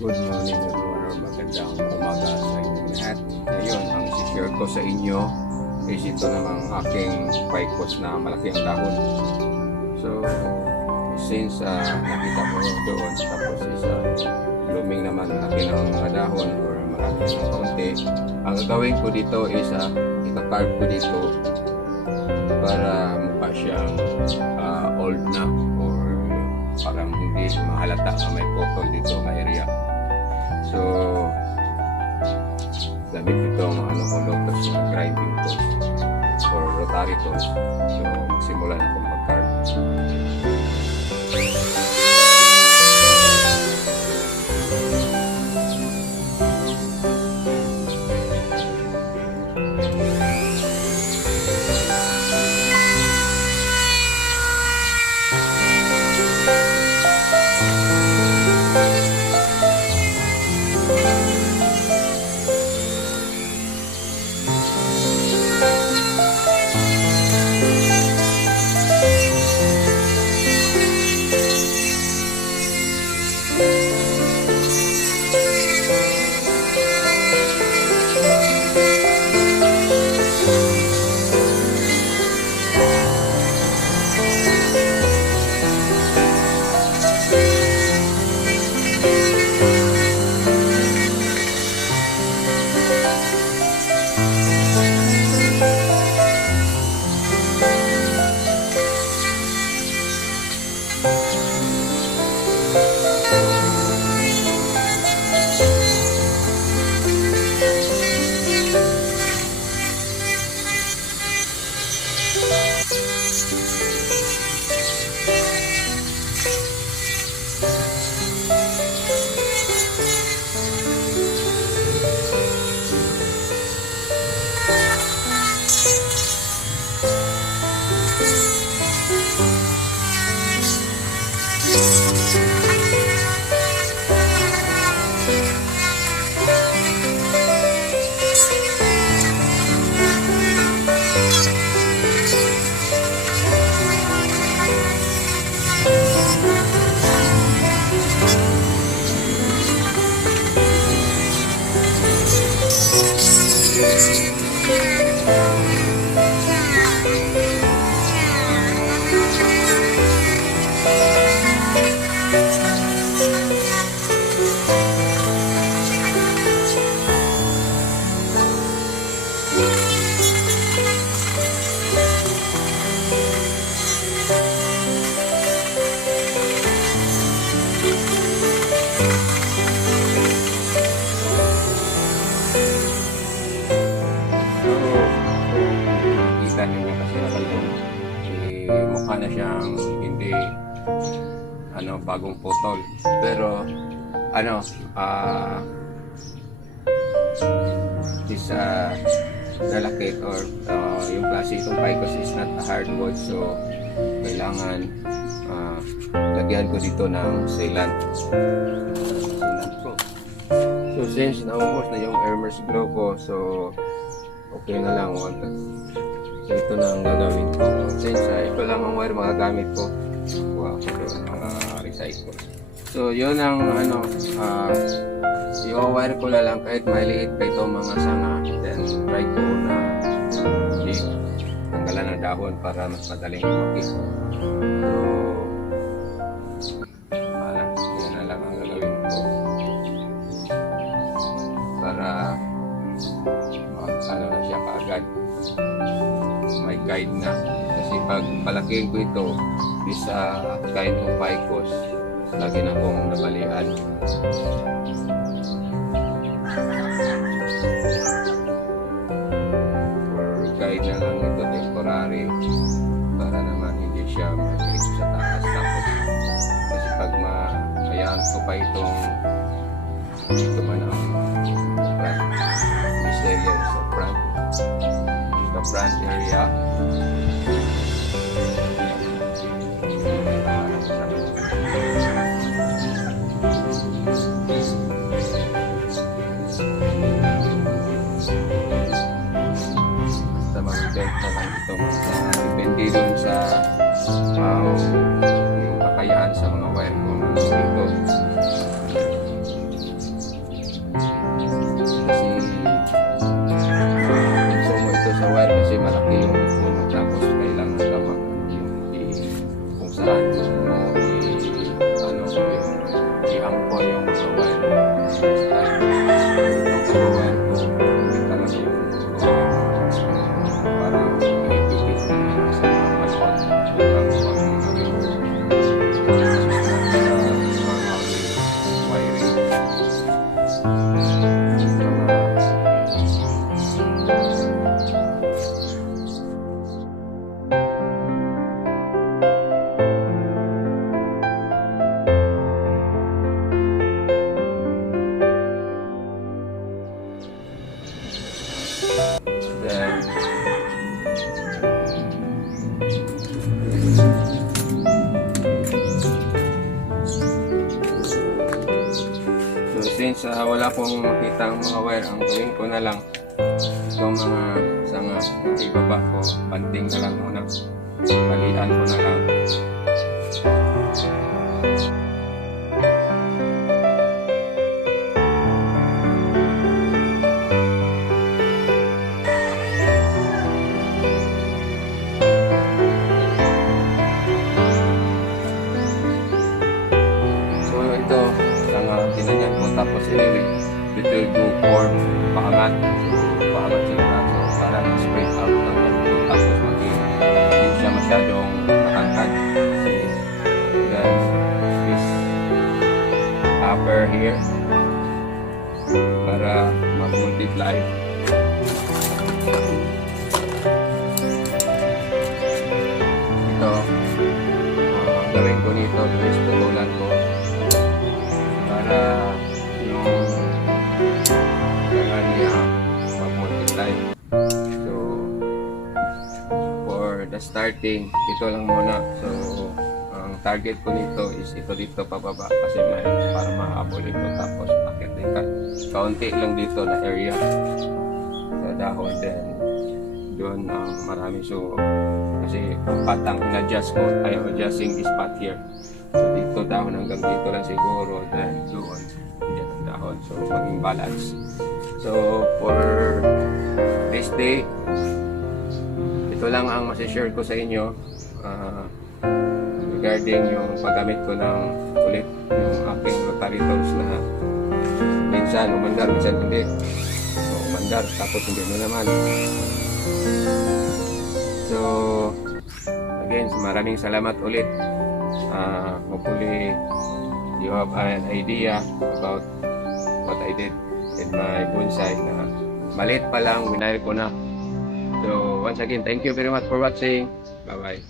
Good morning everyone or magandang umaga sa inyong lahat. Ngayon, ang isi-share ko sa inyo is ito namang aking ficus na malaki ang dahon. So, since nakita ko doon, tapos is blooming naman, laki ng mga dahon or marami ng kaunti. Ang gagawin ko dito is ika-carve ko dito para mukha siyang old na or parang hindi mahalata na may putol dito sa area. So, gamit itong lotus na grinding tools or rotary tools. So, magsimula na akong mag-carve. Mukha na siyang hindi bagong putol, pero is delicate or yung klase itong ficus is not a hardwood, so kailangan lagyan ko dito ng sealant ko. So since naubos na yung Hermes Glow ko, so okay na lang. So ito na ang gagawin ko. Since ito lang ang wire magagamit ko, kuha ko doon mga recycle. So yun ang i-wire ko na lang kahit maliit pa itong mga sanga. Then try ko na tanggalan ng dahon para mas madaling lumaki. So yan na lang ang gagawin ko para na siya kaagad. May guide na, kasi pag palakihin ko ito is kind of ficus, lagi na akong nabalian. For guide na lang ito, temporary, para naman hindi siya mag-reach sa taas. Tapos kasi pag hayaan ko pa itong ito man ang front, this area is the front, front area. Basta mag-bend na lang ito, depende dun sa yung kakayahan sa mga wire kung dito. yung mga wire. Itong pag-wire ko, talaga yung parang ipipit sa maluwag. Ang wiring. Then, so since wala pong makitang mga wire, ang gawin ko na lang itong mga sanga na ibaba ko, banting na lang muna, balian ko na lang. So ito, sanga tinanyan ko, tapos it will go for paangat. So paangat sila na, so para spread out ng ganito, tapos hindi siya masyadong nakangkad. Kasi then this upper here para mag-multiply. Ito, gawin ko nito is putulan ko para yung kailangan niya mag-multiply. So for the starting, ito lang muna. So ang target ko nito is ito dito pababa kasi may para mahabol ito, tapos akit din ka kaunti lang dito na area sa dahon, then doon marami. So kasi ang patang in-adjust ko, I am adjusting this part here. So dito dahon hanggang dito lang siguro, then doon dyan ang dahon, so maging balance. So for this day, ito lang ang masishare ko sa inyo regarding yung paggamit ko ng ulit yung aking rotary tools na minsan umandar, minsan hindi. So umandar, tapos hindi na naman. So again, maraming salamat ulit. Hopefully you have an idea about what I did in my bonsai na maliit pa lang, winire ko na. So once again, thank you very much for watching. Bye bye.